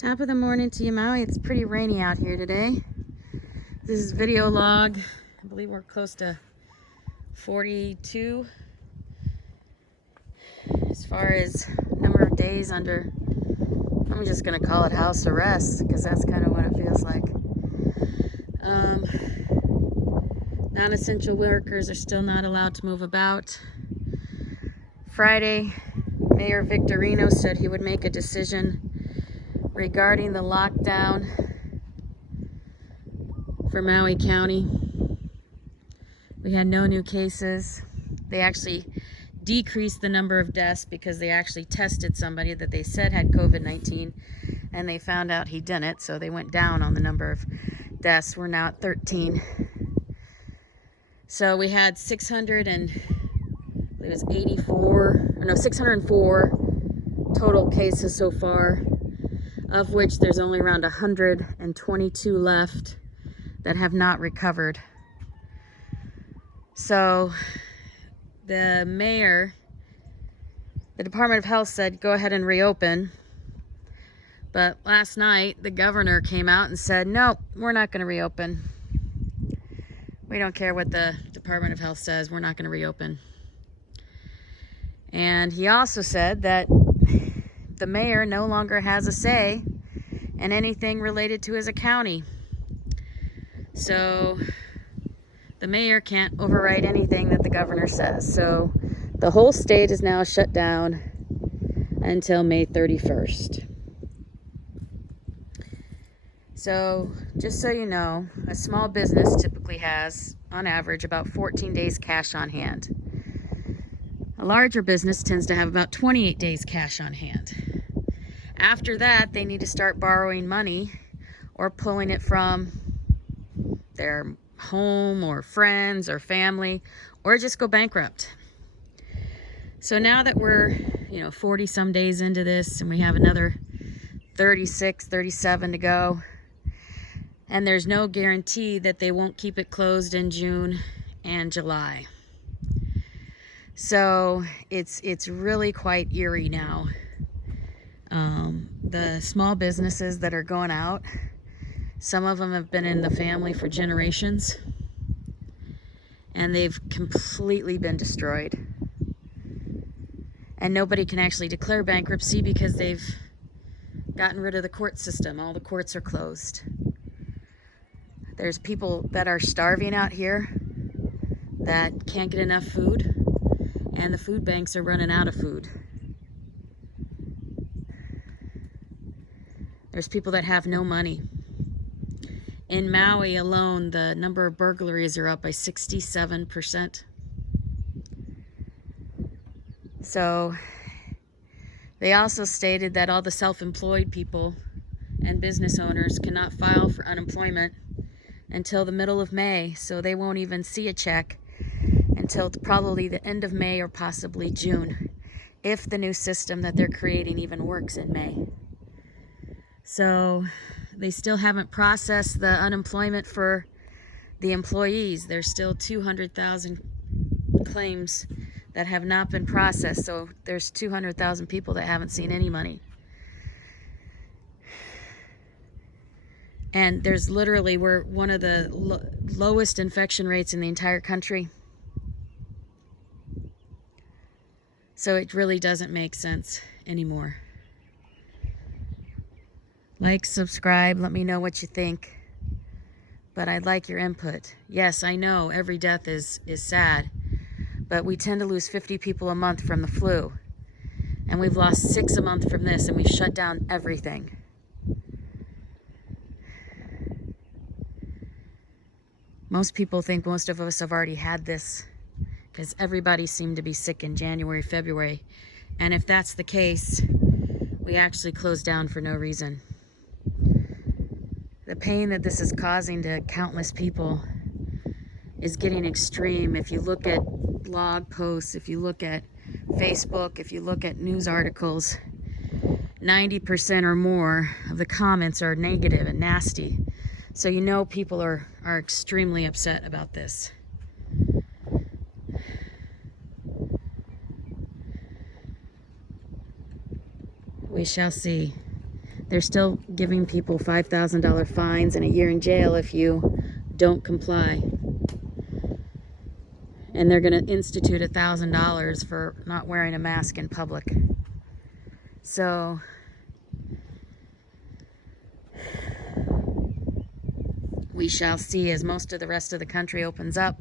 Top of the morning to you, Maui. It's pretty rainy out here today. This is video log. I believe we're close to 42 as far as number of days under, I'm just gonna call it house arrest because that's kind of what it feels like. Non-essential workers are still not allowed to move about. Friday, Mayor Victorino said he would make a decision regarding the lockdown for Maui County. We had no new cases. They actually decreased the number of deaths because they actually tested somebody that they said had COVID-19 and they found out he didn't, so they went down on the number of deaths. We're now at 13. So we had 604 total cases so far, of which there's only around 122 left that have not recovered. So the mayor, the Department of Health said go ahead and reopen, but last night the governor came out and said no, we're not going to reopen. We don't care what the Department of Health says, we're not going to reopen. And he also said that the mayor no longer has a say in anything related to his county. So the mayor can't override anything that the governor says. So the whole state is now shut down until May 31st. So just so you know, a small business typically has, on average, about 14 days cash on hand. A larger business tends to have about 28 days cash on hand. After that, they need to start borrowing money or pulling it from their home or friends or family, or just go bankrupt. So now that we're 40 some days into this and we have another 36, 37 to go, and there's no guarantee that they won't keep it closed in June and July. So it's really quite eerie now. The small businesses that are going out, some of them have been in the family for generations, and they've completely been destroyed. And nobody can actually declare bankruptcy because they've gotten rid of the court system. All the courts are closed. There's people that are starving out here that can't get enough food, and the food banks are running out of food. There's people that have no money. In Maui alone, the number of burglaries are up by 67%. So they also stated that all the self-employed people and business owners cannot file for unemployment until the middle of May, so they won't even see a check until probably the end of May or possibly June, if the new system that they're creating even works in May. So they still haven't processed the unemployment for the employees. There's still 200,000 claims that have not been processed, so there's 200,000 people that haven't seen any money. And there's literally, we're one of the lowest infection rates in the entire country. So it really doesn't make sense anymore. Like, subscribe, let me know what you think. But I'd like your input. Yes, I know every death is sad, but we tend to lose 50 people a month from the flu. And we've lost 6 a month from this, and we've shut down everything. Most people think most of us have already had this because everybody seemed to be sick in January, February. And if that's the case, we actually closed down for no reason. The pain that this is causing to countless people is getting extreme. If you look at blog posts, if you look at Facebook, if you look at news articles, 90% or more of the comments are negative and nasty. So you know people are extremely upset about this. We shall see. They're still giving people $5,000 fines and a year in jail if you don't comply. And they're going to institute $1,000 for not wearing a mask in public. So we shall see as most of the rest of the country opens up,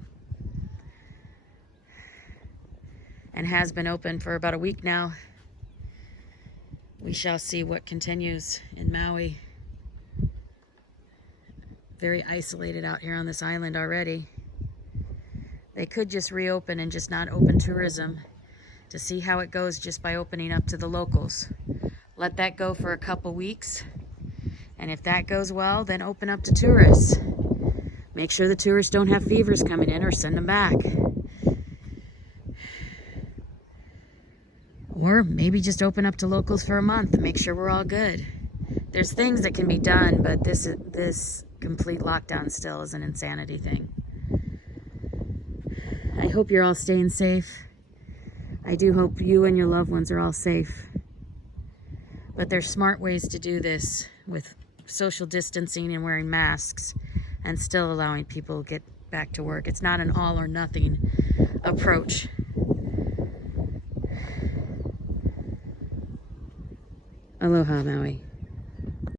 and has been open for about a week now. We shall see what continues in Maui. Very isolated out here on this island already. They could just reopen and just not open tourism to see how it goes just by opening up to the locals. Let that go for a couple weeks. And if that goes well, then open up to tourists. Make sure the tourists don't have fevers coming in or send them back. Or maybe just open up to locals for a month and make sure we're all good. There's things that can be done, but this complete lockdown still is an insanity thing. I hope you're all staying safe. I do hope you and your loved ones are all safe. But there's smart ways to do this with social distancing and wearing masks and still allowing people to get back to work. It's not an all or nothing approach. Aloha, Maui.